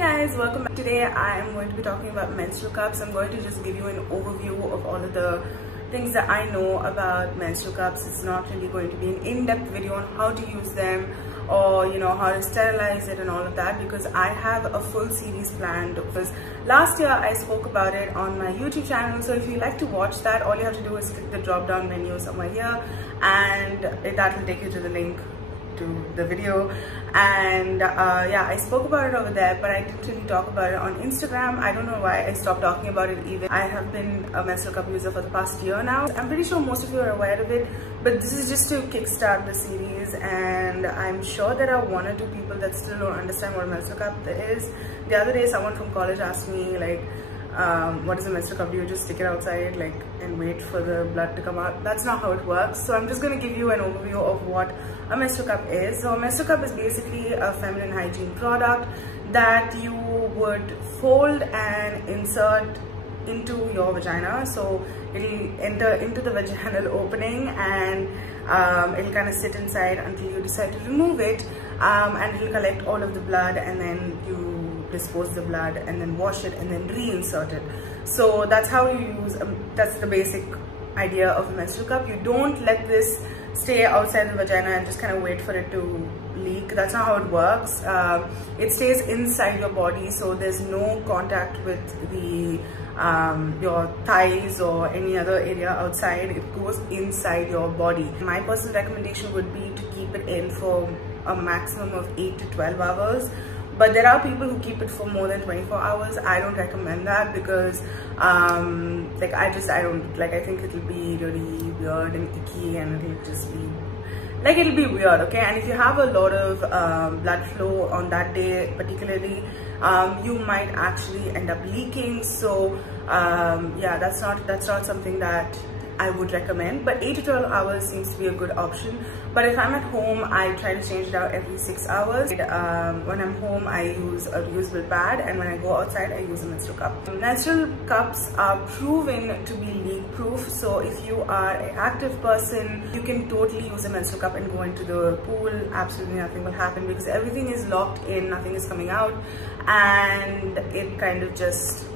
Hey guys, welcome back. Today I am going to be talking about menstrual cups. I'm going to just give you an overview of all of the things that I know about menstrual cups. It's not really going to be an in-depth video on how to use them or how to sterilize it and all of that, because I have a full series planned. Because last year I spoke about it on my YouTube channel, so if you like to watch that, all you have to do is click the drop down menu somewhere here and that will take you to the link to the video. And yeah, I spoke about it over there, but I didn't really talk about it on Instagram. I don't know why I stopped talking about it even. I have been a menstrual cup user for the past year now. I'm pretty sure most of you are aware of it, but this is just to kickstart the series, and I'm sure there are one or two people that still don't understand what a menstrual cup is. The other day someone from college asked me like, what is a menstrual cup? Do you just stick it outside and wait for the blood to come out? That's not how it works. So I'm just going to give you an overview of what a menstrual cup is. So a menstrual cup is basically a feminine hygiene product that you would fold and insert into your vagina. So it'll enter into the vaginal opening, and it'll kind of sit inside until you decide to remove it, and it'll collect all of the blood, and then you dispose the blood and then wash it and then reinsert it. So that's how you use that's the basic idea of a menstrual cup. You don't let this stay outside the vagina and just kind of wait for it to leak. That's not how it works. It stays inside your body, so there's no contact with the your thighs or any other area outside. It goes inside your body. My personal recommendation would be to keep it in for a maximum of 8 to 12 hours. But there are people who keep it for more than 24 hours. I don't recommend that because I think it'll be really weird and icky, and it'll just be it'll be weird, okay? And if you have a lot of blood flow on that day particularly, you might actually end up leaking. So yeah, that's not something that I would recommend, but 8 to 12 hours seems to be a good option. But if I'm at home, I try to change it out every 6 hours. When I'm home, I use a reusable pad, and when I go outside, I use a menstrual cup. Menstrual cups are proven to be leak proof, so if you are an active person, you can totally use a menstrual cup and go into the pool. Absolutely nothing will happen because everything is locked in, nothing is coming out, and it kind of just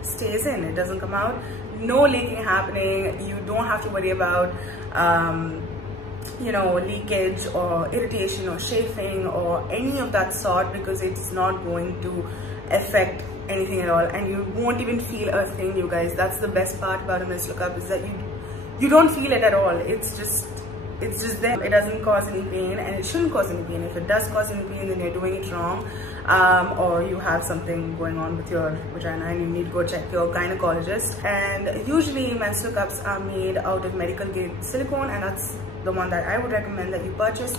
stays in. It doesn't come out. No leaking happening. You don't have to worry about leakage or irritation or chafing or any of that sort, because it's not going to affect anything at all, and you won't even feel a thing, you guys. That's the best part about a menstrual cup, is that you don't feel it at all. It's just there. It doesn't cause any pain, and it shouldn't cause any pain. If it does cause any pain, then you're doing it wrong, or you have something going on with your vagina and you need to go check your gynecologist. And usually menstrual cups are made out of medical grade silicone, and that's the one that I would recommend that you purchase.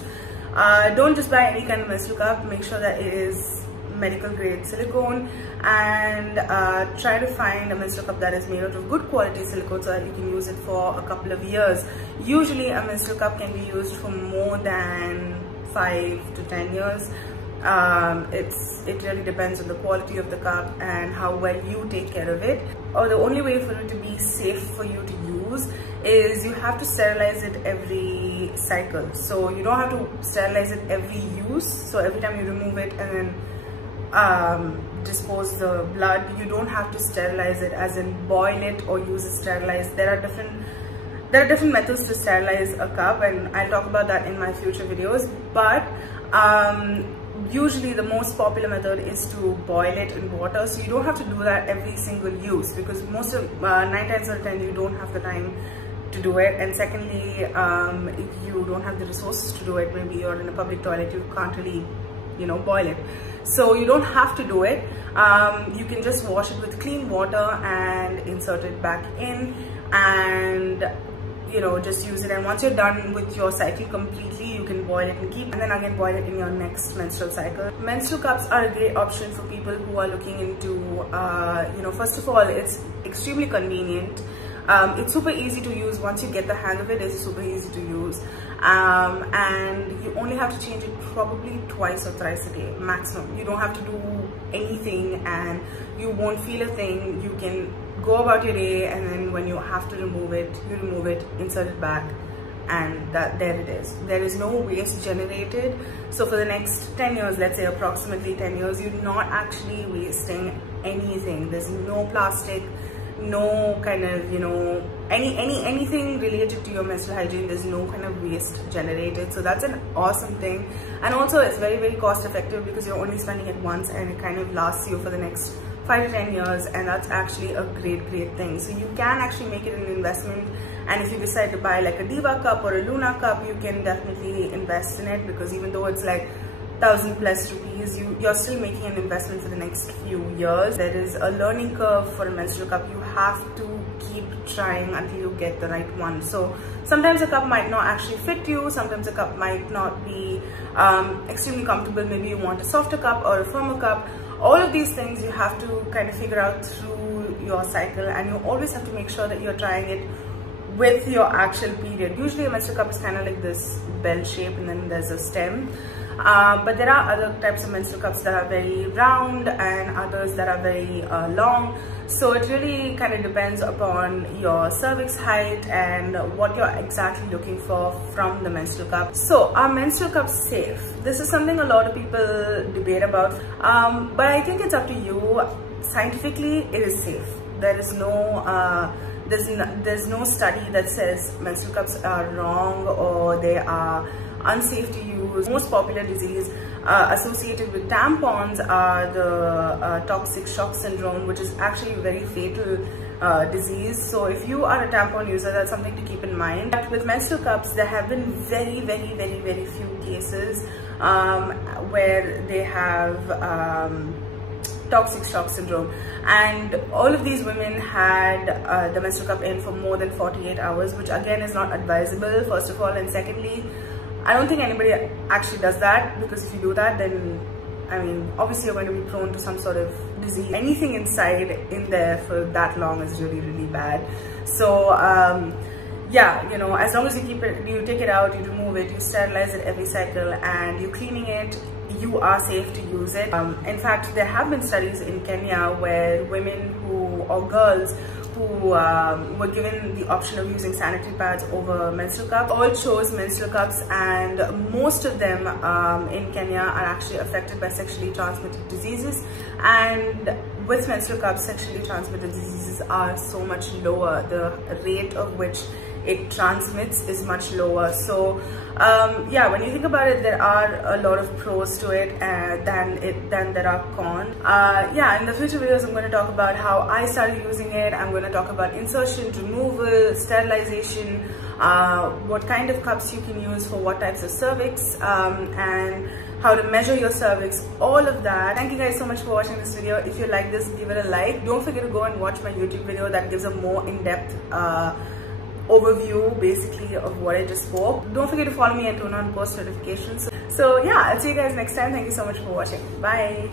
Don't just buy any kind of menstrual cup. Make sure that it is medical grade silicone, and try to find a menstrual cup that is made out of good quality silicone so that you can use it for a couple of years. Usually a menstrual cup can be used for more than 5 to 10 years. It really depends on the quality of the cup and how well you take care of it. Or the only way for it to be safe for you to use is you have to sterilize it every cycle. So you don't have to sterilize it every use. So every time you remove it and then dispose the blood, you don't have to sterilize it, as in boil it or use a sterilizer. There are different methods to sterilize a cup, and I'll talk about that in my future videos. But usually the most popular method is to boil it in water, so you don't have to do that every single use, because 9 times out of 10 you don't have the time to do it. And secondly, if you don't have the resources to do it, maybe you're in a public toilet, you can't really boil it, so you don't have to do it. You can just wash it with clean water and insert it back in, and just use it. And once you're done with your cycle completely, you can boil it and keep, and then again boil it in your next menstrual cycle. Menstrual cups are a great option for people who are looking into first of all, it's extremely convenient. It's super easy to use. Once you get the hang of it, it's super easy to use, and you only have to change it probably twice or thrice a day maximum. You don't have to do anything, and you won't feel a thing. You can go about your day, and then when you have to remove it, you remove it, insert it back, and there it is. There is no waste generated. So for the next 10 years, let's say approximately 10 years, you're not actually wasting anything. There's no plastic, no kind of, you know, anything related to your menstrual hygiene. There's no kind of waste generated. So that's an awesome thing. And also it's very, very cost effective because you're only spending it once and it kind of lasts you for the next 5 to 10 years, and that's actually a great thing. So you can actually make it an investment, and if you decide to buy like a Diva cup or a Luna cup, you can definitely invest in it, because even though it's like 1,000+ rupees, you're still making an investment for the next few years. There is a learning curve for a menstrual cup. You have to keep trying until you get the right one. So sometimes a cup might not actually fit you, sometimes a cup might not be extremely comfortable. Maybe you want a softer cup or a firmer cup. All of these things you have to kind of figure out through your cycle, and you always have to make sure that you're trying it with your actual period. Usually a menstrual cup is kind of like this bell shape, and then there's a stem. But there are other types of menstrual cups that are very round and others that are very long. So it really kind of depends upon your cervix height and what you're exactly looking for from the menstrual cup. So are menstrual cups safe? This is something a lot of people debate about, but I think it's up to you. Scientifically, it is safe. There is no there's no study that says menstrual cups are wrong or they are unsafe to use. Most popular disease associated with tampons are the toxic shock syndrome, which is actually a very fatal disease. So if you are a tampon user, that's something to keep in mind. But with menstrual cups, there have been very few cases where they have toxic shock syndrome, and all of these women had the menstrual cup in for more than 48 hours, which again is not advisable, first of all, and secondly, I don't think anybody actually does that, because if you do that, then I mean, obviously you're going to be prone to some sort of disease. Anything inside in there for that long is really bad. So yeah, you know, as long as you keep it, you take it out, you remove it, you sterilize it every cycle, and you're cleaning it, you are safe to use it. In fact, there have been studies in Kenya where women or girls who were given the option of using sanitary pads over menstrual cups, all chose menstrual cups, and most of them in Kenya are actually affected by sexually transmitted diseases. And with menstrual cups, sexually transmitted diseases are so much lower. The rate of which it transmits is much lower. So yeah, when you think about it, there are a lot of pros to it than there are cons. Yeah, in the future videos I'm going to talk about how I started using it. I'm going to talk about insertion, removal, sterilization, what kind of cups you can use for what types of cervix, and how to measure your cervix, all of that. Thank you guys so much for watching this video. If you like this, give it a like. Don't forget to go and watch my YouTube video that gives a more in-depth overview basically of what I just spoke. Don't forget to follow me and turn on post notifications. So yeah, I'll see you guys next time. Thank you so much for watching. Bye.